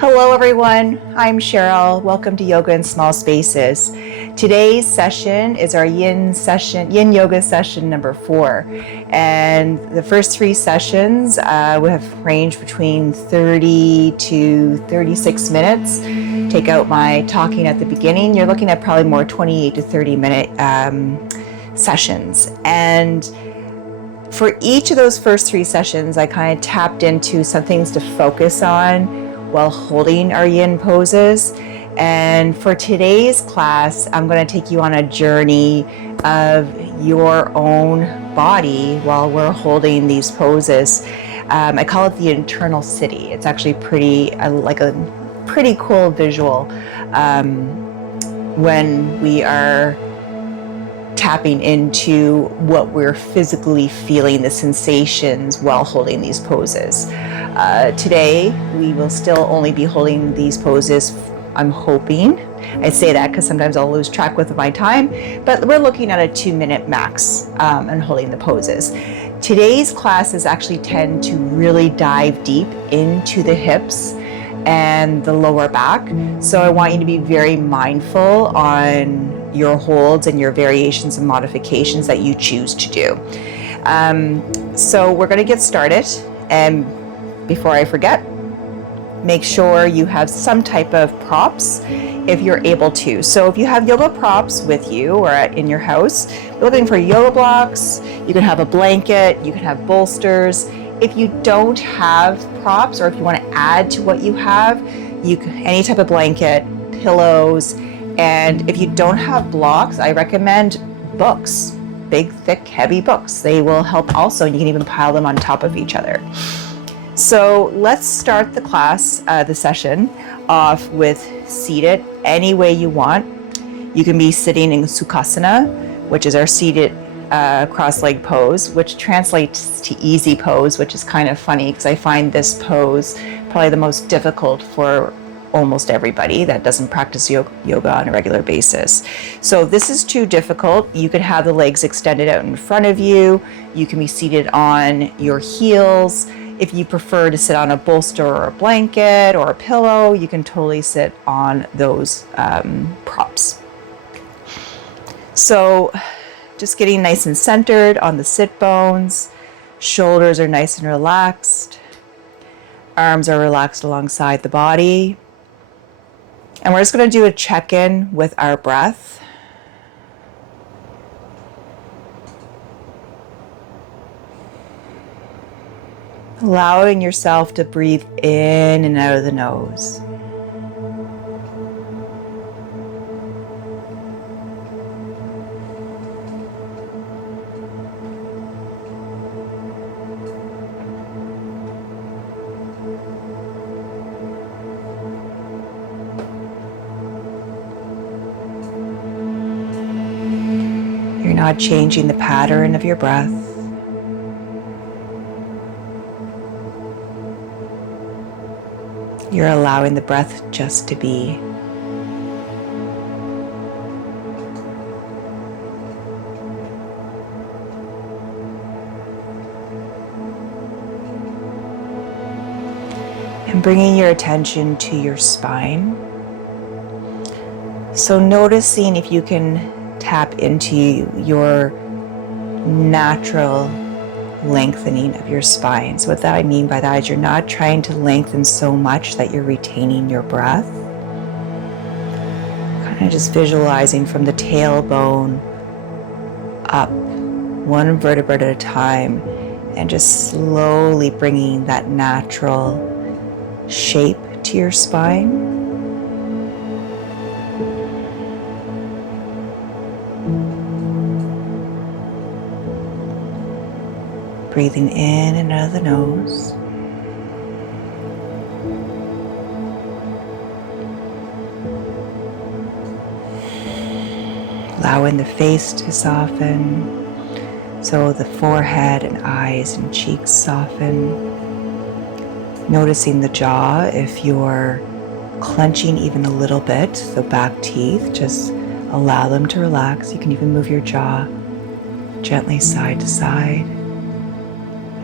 Hello everyone, I'm Cheryl. Welcome to Yoga in Small Spaces. Today's session is our Yin Yoga Session number 4. And the first 3 sessions we have ranged between 30 to 36 minutes. Take out my talking at the beginning. You're looking at probably more 28 to 30 minute sessions. And for each of those first 3 sessions, I kind of tapped into some things to focus on while holding our yin poses. And for today's class, I'm going to take you on a journey of your own body while we're holding these poses. I call it the internal city. It's actually like a pretty cool visual when we are tapping into what we're physically feeling, the sensations while holding these poses. Today, we will still only be holding these poses, I'm hoping. I say that because sometimes I'll lose track with my time, but we're looking at a 2-minute max and holding the poses. Today's classes actually tend to really dive deep into the hips and the lower back. So I want you to be very mindful on your holds and your variations and modifications that you choose to do. So we're going to get started, and before I forget, make sure you have some type of props if you're able to. So if you have yoga props with you or in your house, you're looking for yoga blocks, you can have a blanket, you can have bolsters. If you don't have props, or if you want to add to what you have, any type of blanket, pillows. And if you don't have blocks, I recommend books, big, thick, heavy books. They will help also. You can even pile them on top of each other. So let's start the class, the session off with seated any way you want. You can be sitting in Sukhasana, which is our seated cross-leg pose, which translates to easy pose, which is kind of funny because I find this pose probably the most difficult for almost everybody that doesn't practice yoga on a regular basis. So if this is too difficult, you could have the legs extended out in front of you. You can be seated on your heels. If you prefer to sit on a bolster or a blanket or a pillow, you can totally sit on those props. So just getting nice and centered on the sit bones. Shoulders are nice and relaxed. Arms are relaxed alongside the body. And we're just going to do a check-in with our breath. Allowing yourself to breathe in and out of the nose. You're not changing the pattern of your breath. You're allowing the breath just to be. And bringing your attention to your spine. So noticing if you can tap into your natural lengthening of your spine. So what that I mean by that is you're not trying to lengthen so much that you're retaining your breath. Kind of just visualizing from the tailbone up, one vertebra at a time, and just slowly bringing that natural shape to your spine. Breathing in and out of the nose. Allowing the face to soften. So the forehead and eyes and cheeks soften. Noticing the jaw, if you're clenching even a little bit, the back teeth, just allow them to relax. You can even move your jaw gently side to side.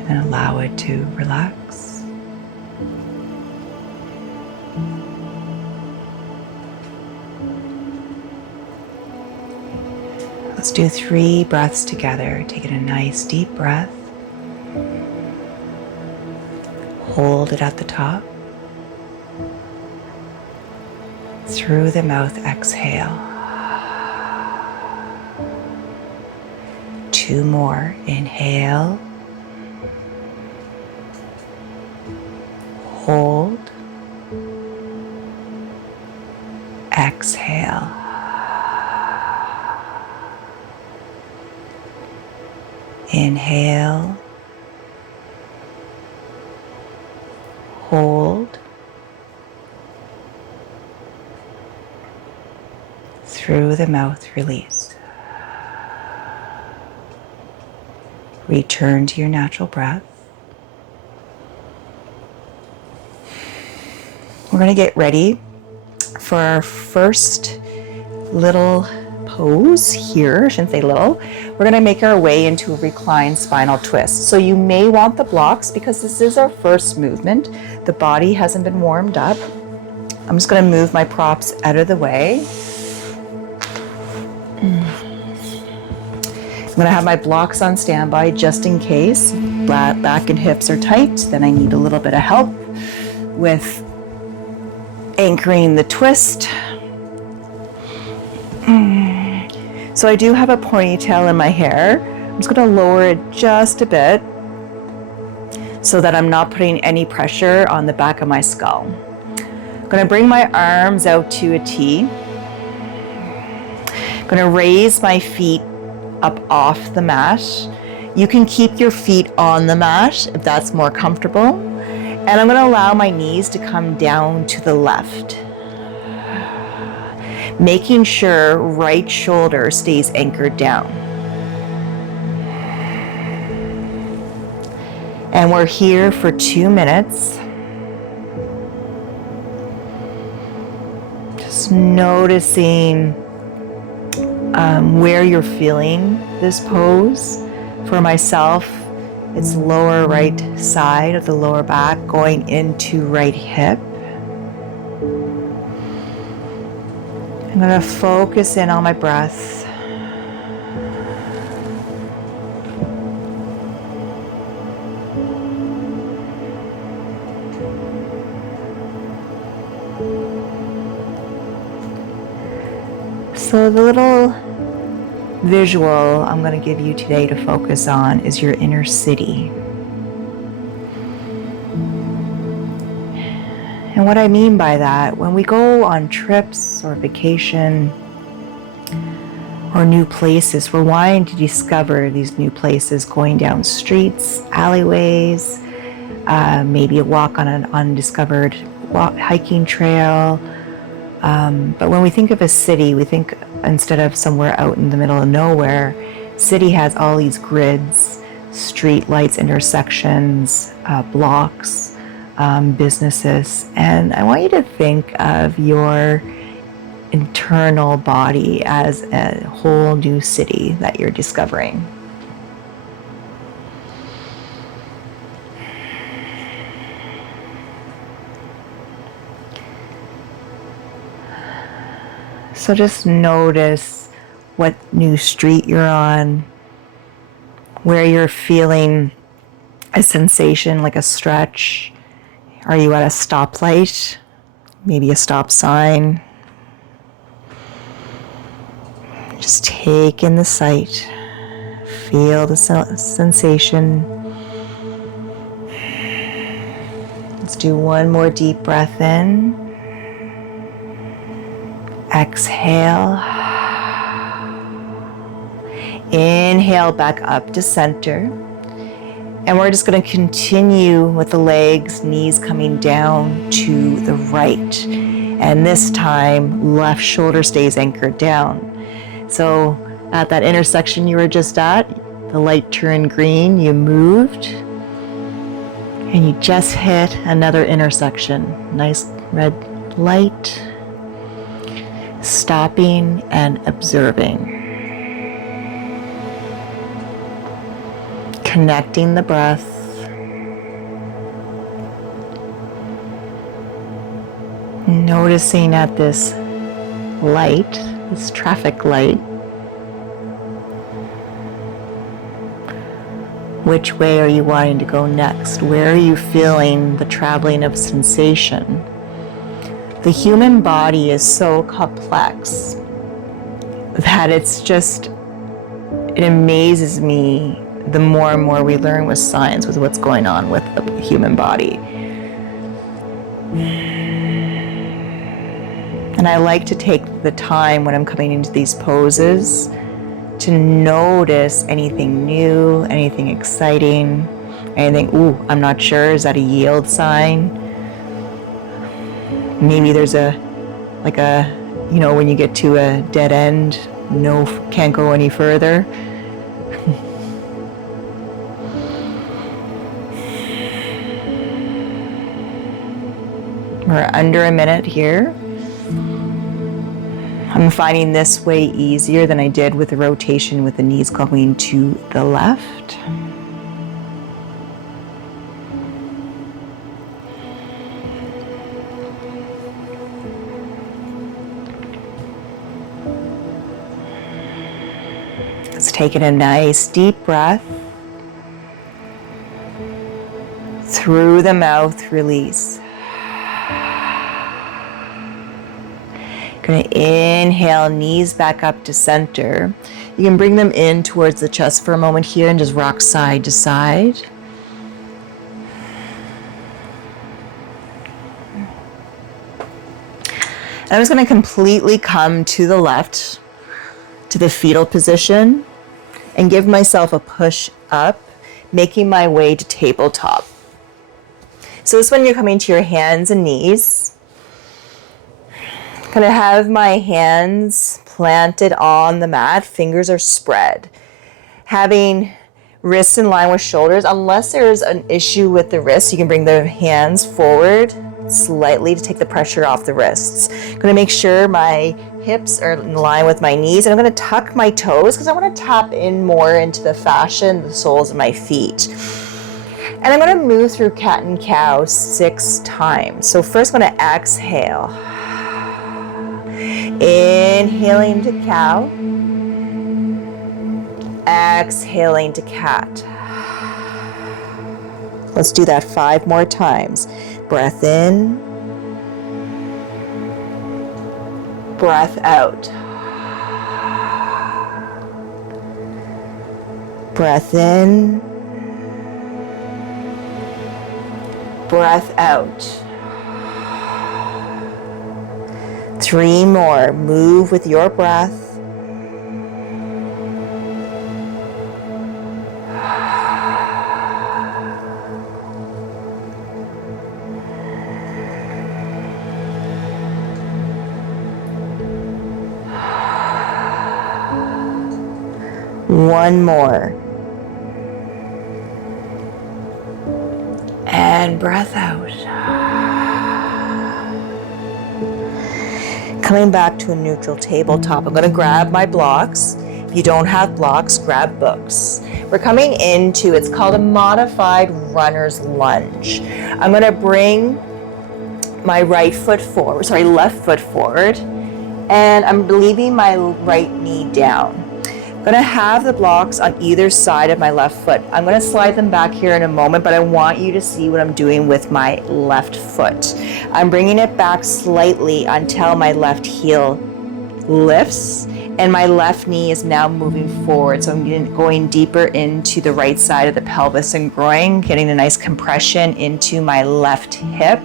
And allow it to relax. Let's do 3 breaths together. Taking a nice deep breath. Hold it at the top. Through the mouth, exhale. 2 more. Inhale. Hold. Exhale. Inhale. Hold. Through the mouth, release. Return to your natural breath. We're going to get ready for our first little pose here. I shouldn't say little. We're going to make our way into a reclined spinal twist. So you may want the blocks because this is our first movement. The body hasn't been warmed up. I'm just going to move my props out of the way. I'm going to have my blocks on standby just in case back and hips are tight. Then I need a little bit of help with anchoring the twist. So I do have a ponytail in my hair. I'm just going to lower it just a bit so that I'm not putting any pressure on the back of my skull. I'm going to bring my arms out to a T. I'm going to raise my feet up off the mat. You can keep your feet on the mat if that's more comfortable. And I'm going to allow my knees to come down to the left. Making sure right shoulder stays anchored down. And we're here for 2 minutes. Just noticing where you're feeling this pose. For myself, it's lower right side of the lower back going into right hip. I'm going to focus in on my breath. So the little visual I'm going to give you today to focus on is your inner city. And what I mean by that, when we go on trips or vacation or new places, we're wanting to discover these new places, going down streets, alleyways, maybe a walk on an undiscovered hiking trail. But when we think of a city, we think instead of somewhere out in the middle of nowhere, city has all these grids, street lights, intersections, blocks, businesses. And I want you to think of your internal body as a whole new city that you're discovering. So just notice what new street you're on, where you're feeling a sensation like a stretch. Are you at a stoplight? Maybe a stop sign? Just take in the sight. Feel the sensation. Let's do one more deep breath in. Exhale. Inhale back up to center. And we're just going to continue with the legs, knees coming down to the right. And this time, left shoulder stays anchored down. So at that intersection you were just at, the light turned green, you moved, and you just hit another intersection. Nice red light. Stopping and observing. Connecting the breath. Noticing at this light, this traffic light, Which way are you wanting to go next? Where are you feeling the traveling of sensation? The human body is so complex that it amazes me the more and more we learn with science, with what's going on with the human body. And I like to take the time when I'm coming into these poses to notice anything new, anything exciting, anything, ooh, I'm not sure, is that a yield sign? Maybe there's when you get to a dead end, no, can't go any further. We're under a minute here. I'm finding this way easier than I did with the rotation with the knees going to the left. Let's take in a nice deep breath. Through the mouth, release. Going to inhale, knees back up to center. You can bring them in towards the chest for a moment here and just rock side to side. And I'm just going to completely come to the left, to the fetal position, and give myself a push up, making my way to tabletop. So this one, you're coming to your hands and knees. I'm going to have my hands planted on the mat, fingers are spread. Having wrists in line with shoulders, unless there's an issue with the wrists, you can bring the hands forward slightly to take the pressure off the wrists. I'm going to make sure my hips are in line with my knees, and I'm going to tuck my toes because I want to tap in more into the fascia and the soles of my feet. And I'm going to move through cat and cow 6 times. So first I'm going to exhale. Inhaling to cow. Exhaling to cat. Let's do that 5 more times. Breath in. Breath out. Breath in. Breath out. 3 more. Move with your breath. One more. And breath out. Coming back to a neutral tabletop. I'm going to grab my blocks. If you don't have blocks, grab books. We're coming into, it's called a modified runner's lunge. I'm going to bring my left foot forward, and I'm leaving my right knee down. I'm going to have the blocks on either side of my left foot. I'm going to slide them back here in a moment, but I want you to see what I'm doing with my left foot. I'm bringing it back slightly until my left heel lifts and my left knee is now moving forward. So I'm going deeper into the right side of the pelvis and groin, getting a nice compression into my left hip.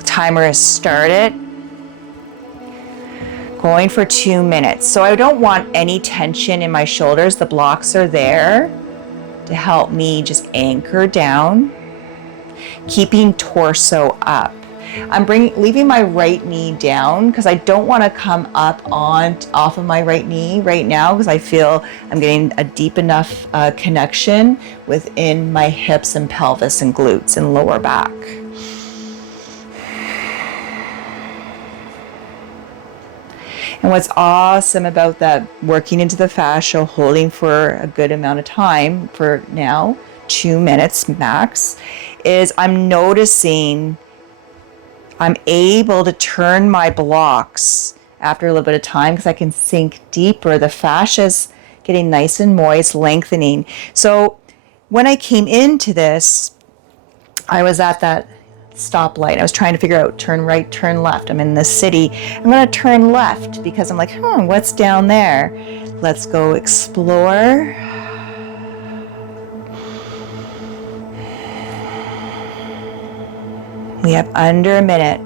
Timer has started. Going for 2 minutes. So I don't want any tension in my shoulders. The blocks are there to help me just anchor down, keeping torso up. I'm leaving my right knee down because I don't want to come up off of my right knee right now because I feel I'm getting a deep enough connection within my hips and pelvis and glutes and lower back. And what's awesome about that, working into the fascia, holding for a good amount of time, for now, 2 minutes max, is I'm noticing I'm able to turn my blocks after a little bit of time because I can sink deeper. The fascia's getting nice and moist, lengthening. So When I came into this, I was at that stoplight. I was trying to figure out turn right, turn left. I'm in the city. I'm going to turn left because I'm like, what's down there? Let's go explore. We have under a minute.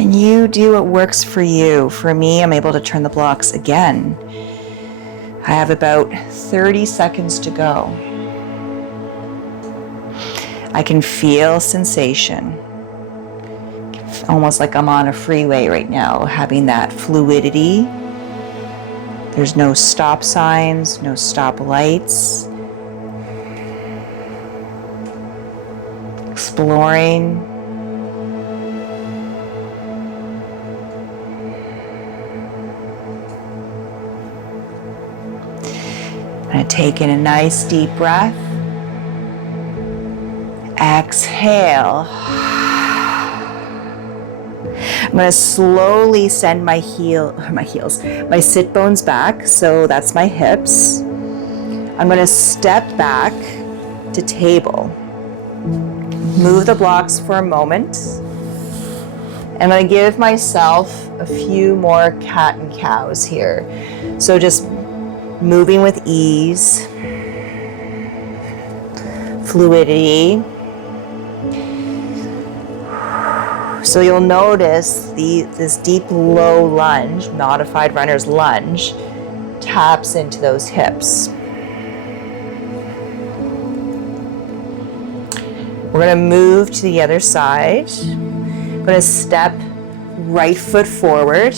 And you do what works for you. For me, I'm able to turn the blocks again. I have about 30 seconds to go. I can feel sensation. Almost like I'm on a freeway right now, having that fluidity. There's no stop signs, no stop lights. Exploring. I'm going to take in a nice deep breath. Exhale. I'm going to slowly send my sit bones back. So that's my hips. I'm going to step back to table. Move the blocks for a moment. I'm going to give myself a few more cat and cows here. So just moving with ease, fluidity. So you'll notice this deep low lunge, modified runner's lunge, taps into those hips. We're going to move to the other side. I'm going to step right foot forward.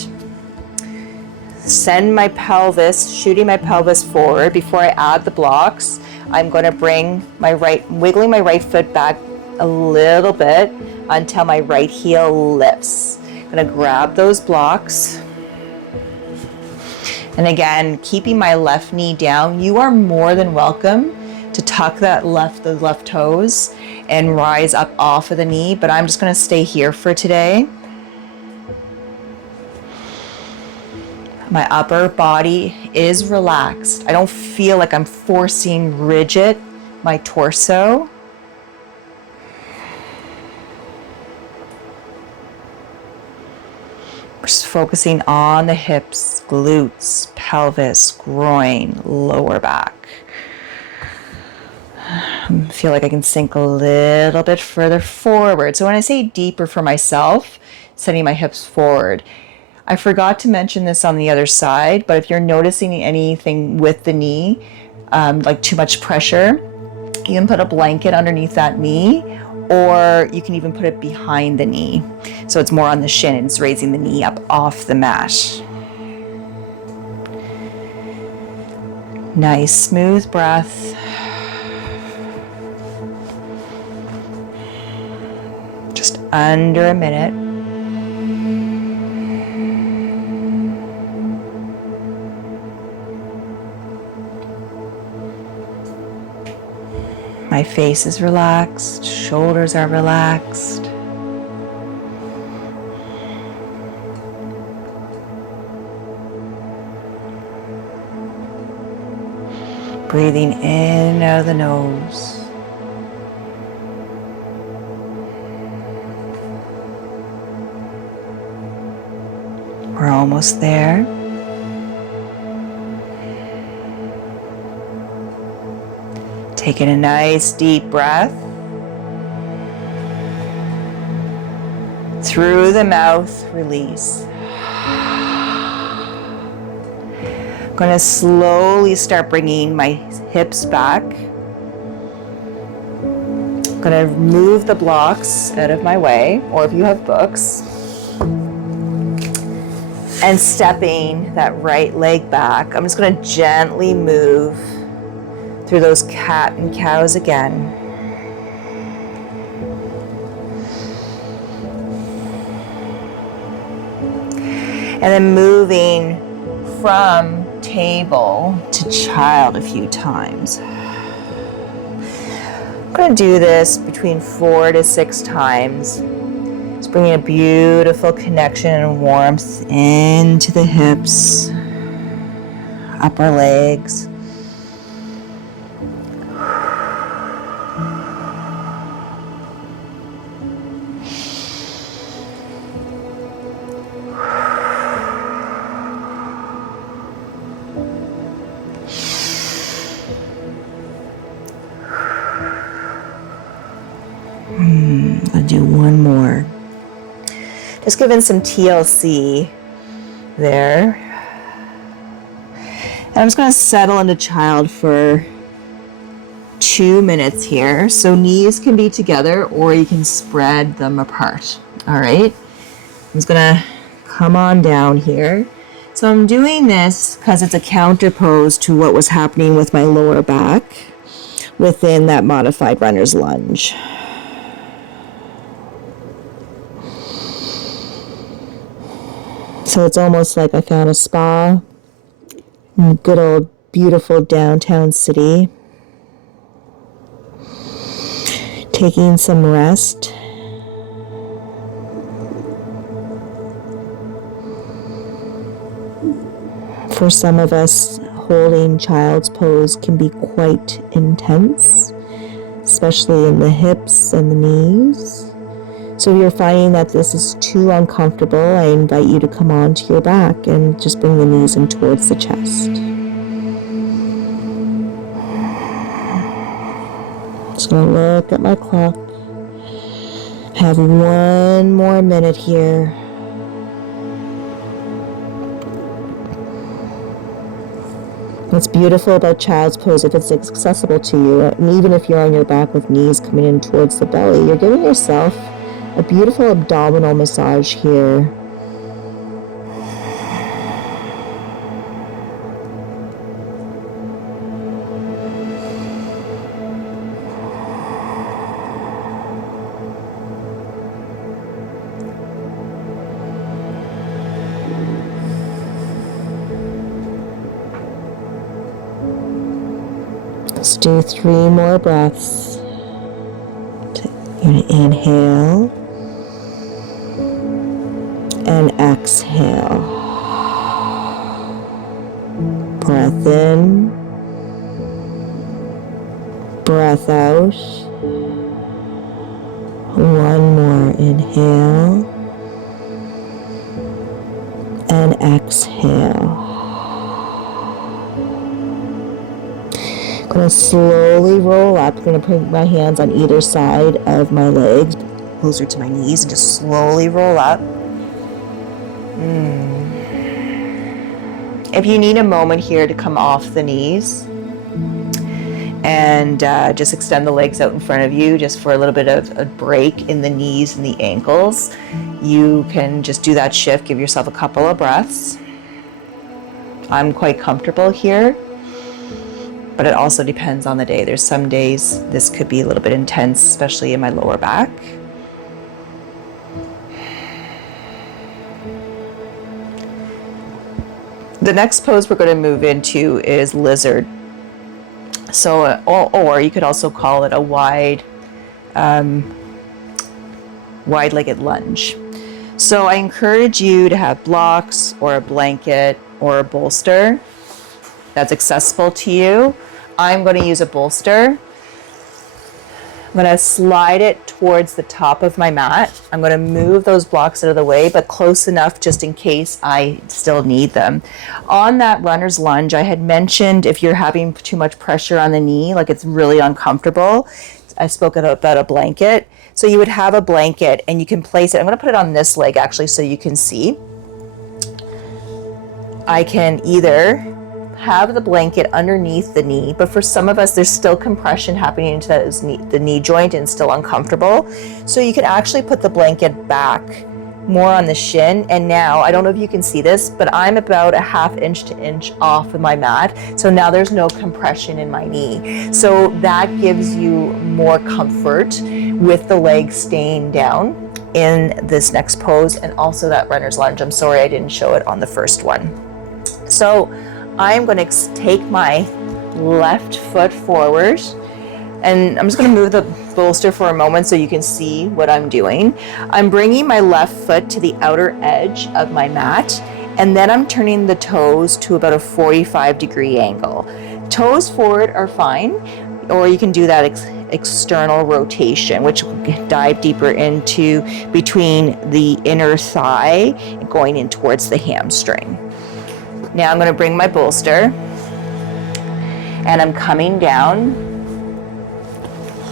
Send my pelvis, shooting my pelvis forward. Before I add the blocks, I'm going to bring wiggling my right foot back a little bit until my right heel lifts. I'm going to grab those blocks. And again, keeping my left knee down, you are more than welcome to tuck the left toes and rise up off of the knee, but I'm just going to stay here for today. My upper body is relaxed. I don't feel like I'm forcing rigid my torso. We're just focusing on the hips, glutes, pelvis, groin, lower back. I feel like I can sink a little bit further forward. So when I say deeper for myself, sending my hips forward. I forgot to mention this on the other side, but if you're noticing anything with the knee, like too much pressure, you can put a blanket underneath that knee, or you can even put it behind the knee. So it's more on the shin and it's raising the knee up off the mat. Nice, smooth breath. Just under a minute. My face is relaxed, shoulders are relaxed. Breathing in and out of the nose. We're almost there. Taking a nice deep breath. Through the mouth, release. I'm going to slowly start bringing my hips back. I'm going to move the blocks out of my way, or if you have books. And stepping that right leg back, I'm just going to gently move through those cat and cows again. And then moving from table. table to child a few times. I'm going to do this between 4 to 6 times. Just bringing a beautiful connection and warmth into the hips, upper legs. I'll do one more. Just giving some TLC there. And I'm just going to settle into child for 2 minutes here. So knees can be together or you can spread them apart. All right. I'm just going to come on down here. So I'm doing this because it's a counter pose to what was happening with my lower back within that modified runner's lunge. So it's almost like I found a spa in good old beautiful downtown city. Taking some rest. For some of us, holding child's pose can be quite intense, especially in the hips and the knees. So if you're finding that this is too uncomfortable, I invite you to come onto your back and just bring the knees in towards the chest. Just gonna look at my clock. Have 1 more minute here. What's beautiful about child's pose, if it's accessible to you, and even if you're on your back with knees coming in towards the belly, you're giving yourself a beautiful abdominal massage here. Let's do 3 more breaths. You're going to inhale and exhale. Breath in, breath out. 1 more, inhale and exhale. I'm going to slowly roll up. I'm going to put my hands on either side of my legs, closer to my knees, and just slowly roll up. If you need a moment here to come off the knees and just extend the legs out in front of you just for a little bit of a break in the knees and the ankles, you can just do that shift. Give yourself a couple of breaths. I'm quite comfortable here, but it also depends on the day. There's some days this could be a little bit intense, especially in my lower back. The next pose we're going to move into is lizard. So, or you could also call it a wide-legged lunge. So I encourage you to have blocks or a blanket or a bolster that's accessible to you. I'm going to use a bolster. I'm going to slide it towards the top of my mat. I'm going to move those blocks out of the way, but close enough just in case I still need them. On that runner's lunge, I had mentioned if you're having too much pressure on the knee, like it's really uncomfortable, I spoke about a blanket. So you would have a blanket and you can place it. I'm going to put it on this leg actually so you can see. I can either have the blanket underneath the knee, but for some of us there's still compression happening into the knee joint and still uncomfortable. So you can actually put the blanket back more on the shin, and now I don't know if you can see this, but I'm about a 1/2 inch to inch off of my mat, so now there's no compression in my knee. So that gives you more comfort with the leg staying down in this next pose, and also that runner's lunge. I'm sorry I didn't show it on the first one. So I'm going to take my left foot forward. And I'm just going to move the bolster for a moment so you can see what I'm doing. I'm bringing my left foot to the outer edge of my mat, and then I'm turning the toes to about a 45-degree angle. Toes forward are fine, or you can do that external rotation, which will dive deeper into between the inner thigh and going in towards the hamstring. Now I'm going to bring my bolster, and I'm coming down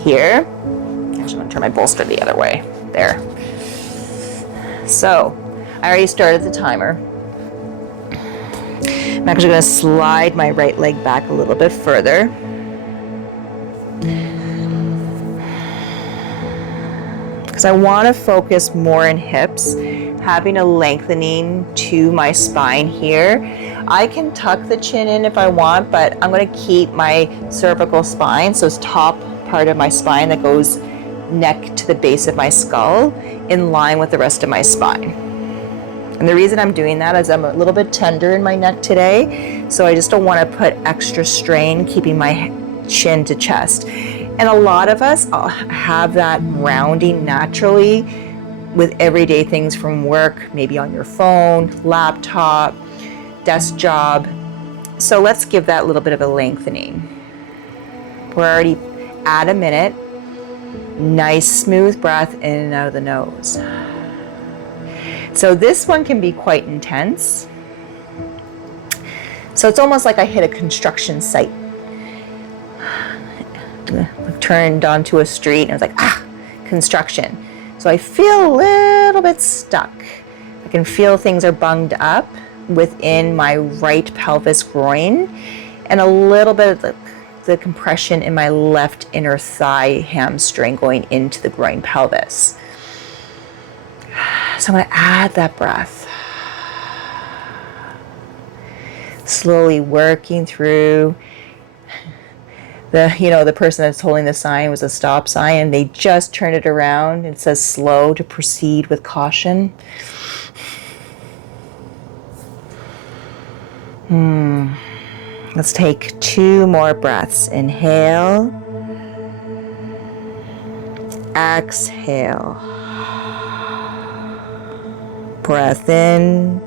here. Actually, I'm going to turn my bolster the other way. There. So, I already started the timer. I'm actually going to slide my right leg back a little bit further. Because I want to focus more in hips, having a lengthening to my spine here. I can tuck the chin in if I want, but I'm going to keep my cervical spine, so it's top part of my spine that goes neck to the base of my skull, in line with the rest of my spine. And the reason I'm doing that is I'm a little bit tender in my neck today, so I just don't want to put extra strain keeping my chin to chest. And a lot of us have that rounding naturally with everyday things from work, maybe on your phone, laptop, desk job. So let's give that a little bit of a lengthening. We're already at a minute. Nice smooth breath in and out of the nose. So this one can be quite intense. So it's almost like I hit a construction site. Turned onto a street and I was like, construction. So I feel a little bit stuck. I can feel things are bunged up within my right pelvis groin, and a little bit of the compression in my left inner thigh hamstring going into the groin pelvis. So I'm going to add that breath. Slowly working through. The person that's holding the sign was a stop sign, and they just turned it around. It says slow to proceed with caution. Let's take 2 more breaths. Inhale. Exhale. Breath in.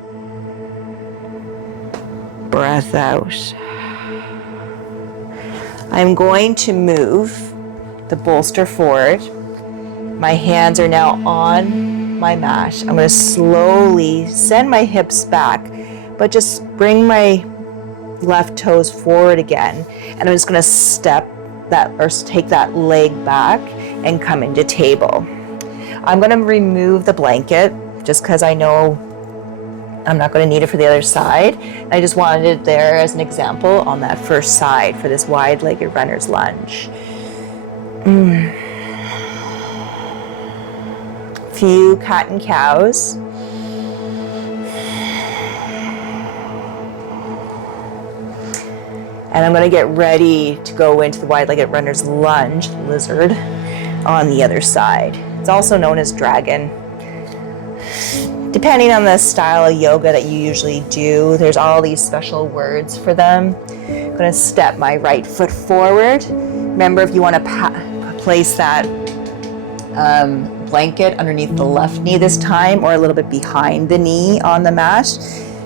Breath out. I'm going to move the bolster forward. My hands are now on my mat. I'm going to slowly send my hips back, but just bring my left toes forward again. And I'm just going to step that, or take that leg back and come into table. I'm going to remove the blanket just because I know I'm not going to need it for the other side. I just wanted it there as an example on that first side for this wide-legged runner's lunge. Few cat and cows. And I'm going to get ready to go into the wide-legged runner's lunge, lizard, on the other side. It's also known as dragon. Depending on the style of yoga that you usually do, there's all these special words for them. I'm going to step my right foot forward. Remember, if you want to place that blanket underneath the left knee this time, or a little bit behind the knee on the mat,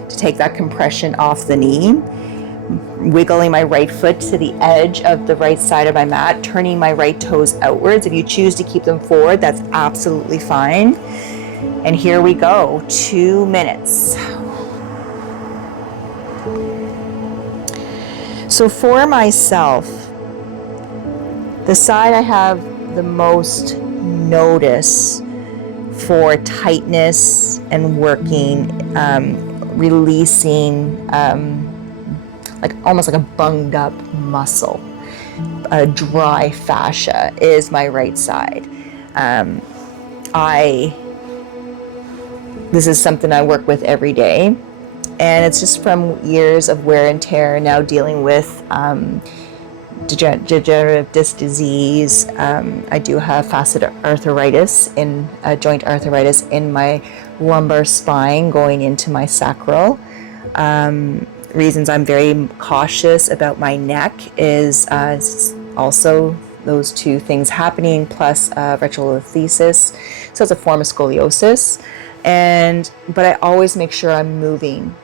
to take that compression off the knee. Wiggling my right foot to the edge of the right side of my mat, turning my right toes outwards. If you choose to keep them forward, that's absolutely fine. And here we go, 2 minutes. So for myself, the side I have the most notice for tightness and working, releasing, almost like a bunged up muscle, a dry fascia, is my right side. This is something I work with every day, and it's just from years of wear and tear, now dealing with degenerative disc disease. I do have facet arthritis, joint arthritis in my lumbar spine going into my sacral. Reasons I'm very cautious about my neck is also those two things happening, plus retrolithiasis. So it's a form of scoliosis. But I always make sure I'm moving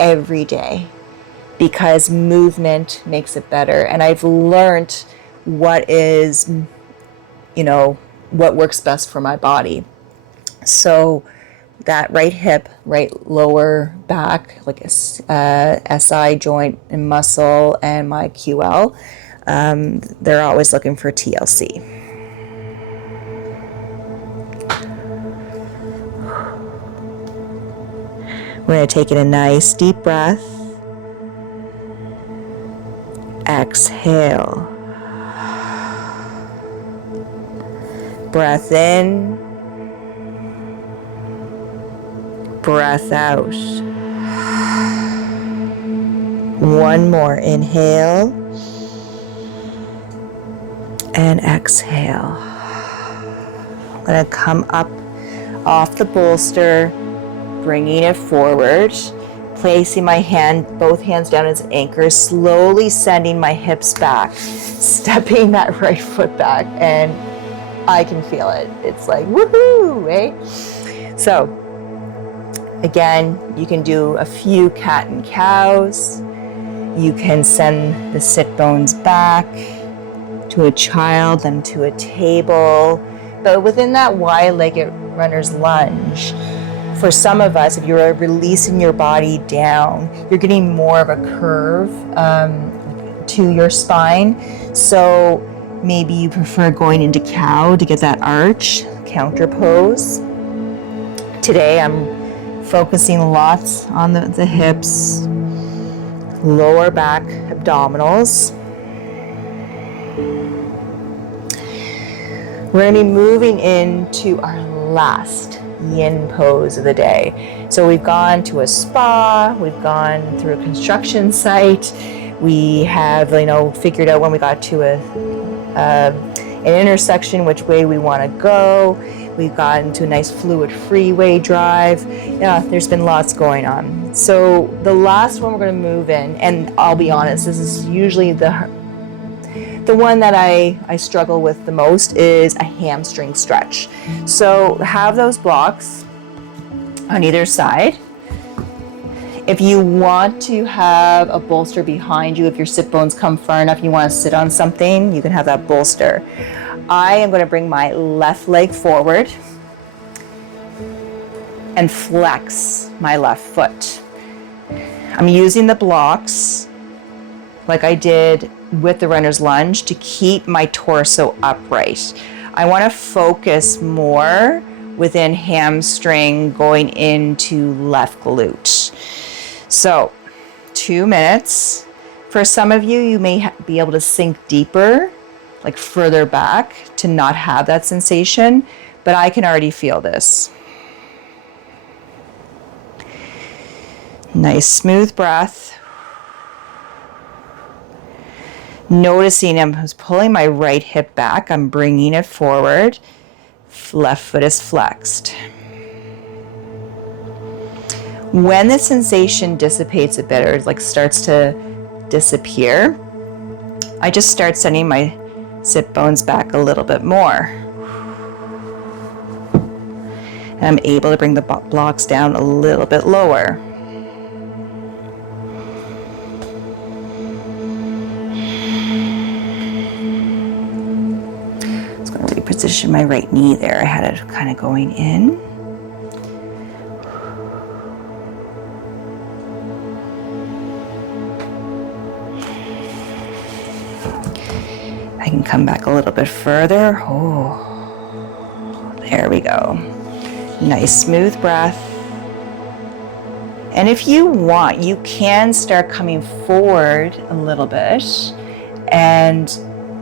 every day, because movement makes it better. And I've learned what is, what works best for my body. So that right hip, right lower back, like a SI joint and muscle, and my QL, they're always looking for TLC. We're going to take in a nice deep breath. Exhale. Breath in. Breath out. One more. Inhale. And exhale. I'm going to come up off the bolster, bringing it forward, placing my both hands down as anchors, slowly sending my hips back, stepping that right foot back, and I can feel it. It's like, woohoo, right? So, again, you can do a few cat and cows. You can send the sit bones back to a child, then to a table. But within that wide-legged runner's lunge, for some of us, if you're releasing your body down, you're getting more of a curve to your spine. So maybe you prefer going into cow to get that arch, counter pose. Today I'm focusing lots on the hips, lower back, abdominals. We're going to be moving into our last yin pose of the day. So we've gone to a spa, we've gone through a construction site, we have figured out when we got to an intersection which way we want to go. We've gotten to a nice fluid freeway drive. Yeah, there's been lots going on. So the last one we're going to move in, and I'll be honest, this is usually the one that I struggle with the most, is a hamstring stretch. So have those blocks on either side. If you want to have a bolster behind you, if your sit bones come far enough, you want to sit on something, you can have that bolster. I am going to bring my left leg forward and flex my left foot. I'm using the blocks like I did with the runner's lunge to keep my torso upright. I want to focus more within hamstring going into left glute. So 2 minutes. For some of you, you may be able to sink deeper, like further back, to not have that sensation, but I can already feel this. Nice smooth breath. Noticing I'm pulling my right hip back, I'm bringing it forward, left foot is flexed. When the sensation dissipates a bit, or starts to disappear, I just start sending my sit bones back a little bit more. And I'm able to bring the blocks down a little bit lower. Position my right knee there. I had it kind of going in. I can come back a little bit further. Oh, there we go. Nice smooth breath. And if you want, you can start coming forward a little bit, and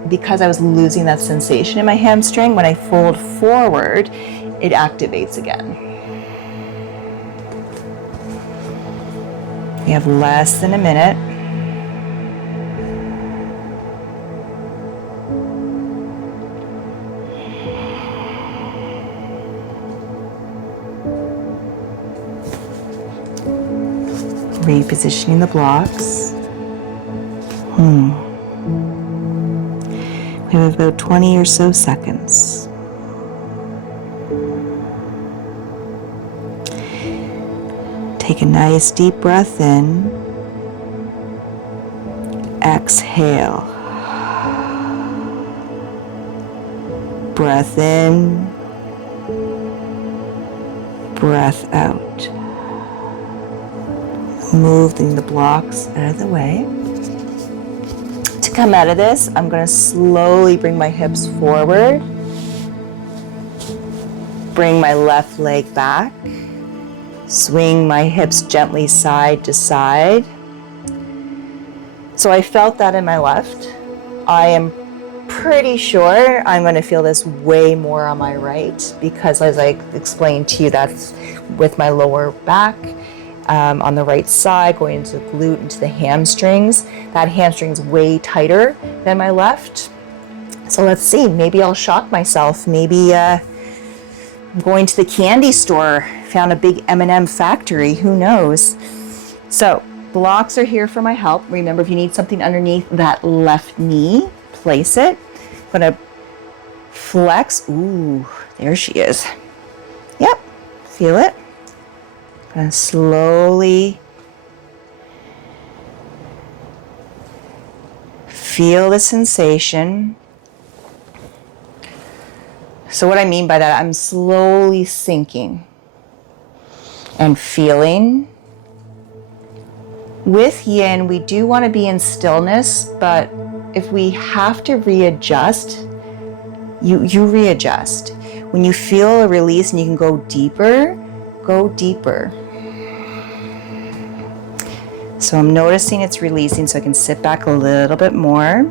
because I was losing that sensation in my hamstring, when I fold forward, it activates again. We have less than a minute. Repositioning the blocks. We have about 20 or so seconds. Take a nice deep breath in. Exhale. Breath in. Breath out. Moving the blocks out of the way. To come out of this, I'm going to slowly bring my hips forward. Bring my left leg back. Swing my hips gently side to side. So I felt that in my left. I am pretty sure I'm going to feel this way more on my right because, as I explained to you, that's with my lower back on the right side, going into the glute, into the hamstrings. That hamstring's way tighter than my left. So let's see, maybe I'll shock myself. Maybe I'm going to the candy store, found a big M&M factory, who knows? So blocks are here for my help. Remember, if you need something underneath that left knee, place it. I'm gonna flex. Ooh, there she is. Yep, feel it. Gonna slowly feel the sensation. So what I mean by that, I'm slowly sinking and feeling. With yin, we do want to be in stillness, but if we have to readjust, you readjust. When you feel a release and you can go deeper, go deeper. So I'm noticing it's releasing, so I can sit back a little bit more.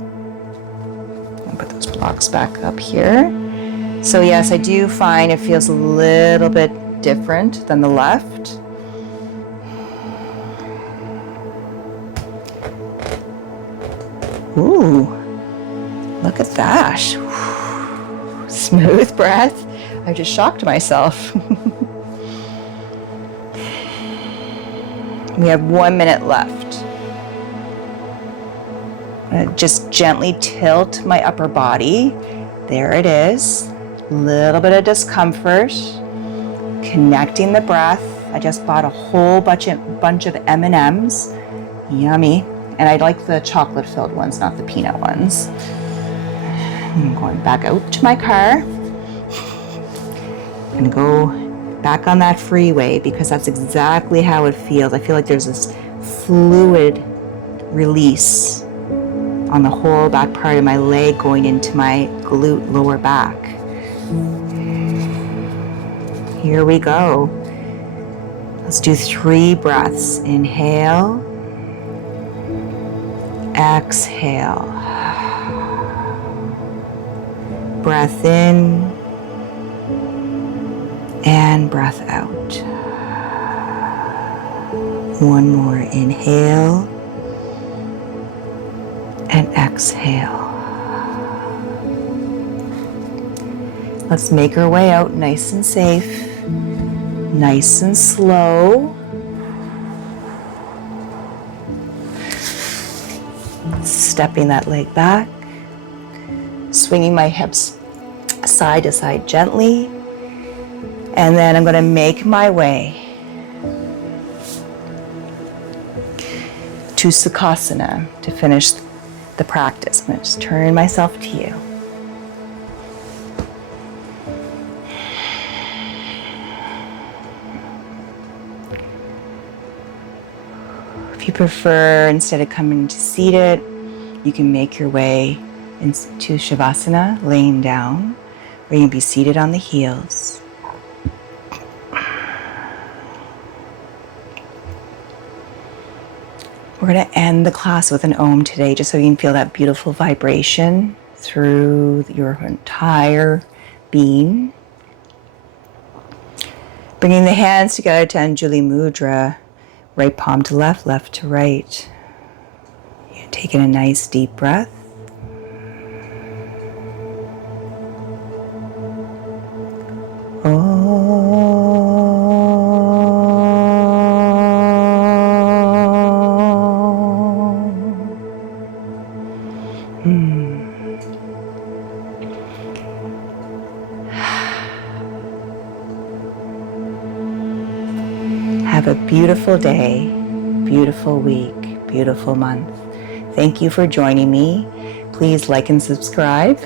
I'll put those blocks back up here. So yes, I do find it feels a little bit different than the left. Ooh, look at that. Smooth breath. I just shocked myself. We have 1 minute left. I'm gonna just gently tilt my upper body. There it is. A little bit of discomfort. Connecting the breath. I just bought a whole bunch of M&Ms. Yummy. And I like the chocolate-filled ones, not the peanut ones. I'm going back out to my car. I'm gonna go back on that freeway because that's exactly how it feels. I feel like there's this fluid release on the whole back part of my leg going into my glute lower back. Here we go. Let's do 3 breaths. Inhale. Exhale. Breath in and breath out. 1 more. Inhale and exhale. Let's make our way out nice and safe, nice and slow. Stepping that leg back, swinging my hips side to side gently, and then I'm going to make my way to Sukhasana to finish the practice. I'm going to just turn myself to you. If you prefer, instead of coming to seated, you can make your way into Shavasana, laying down, or you can be seated on the heels. We're going to end the class with an Om today, just so you can feel that beautiful vibration through your entire being. Bringing the hands together to Anjali Mudra, right palm to left, left to right. You're taking a nice deep breath. Have a beautiful day, beautiful week, beautiful month. Thank you for joining me. Please like and subscribe.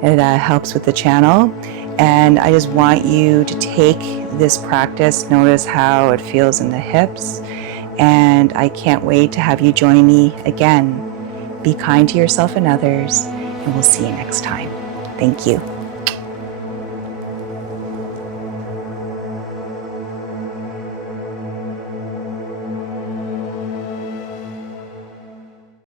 It helps with the channel. And I just want you to take this practice, notice how it feels in the hips. And I can't wait to have you join me again. Be kind to yourself and others, and we'll see you next time. Thank you.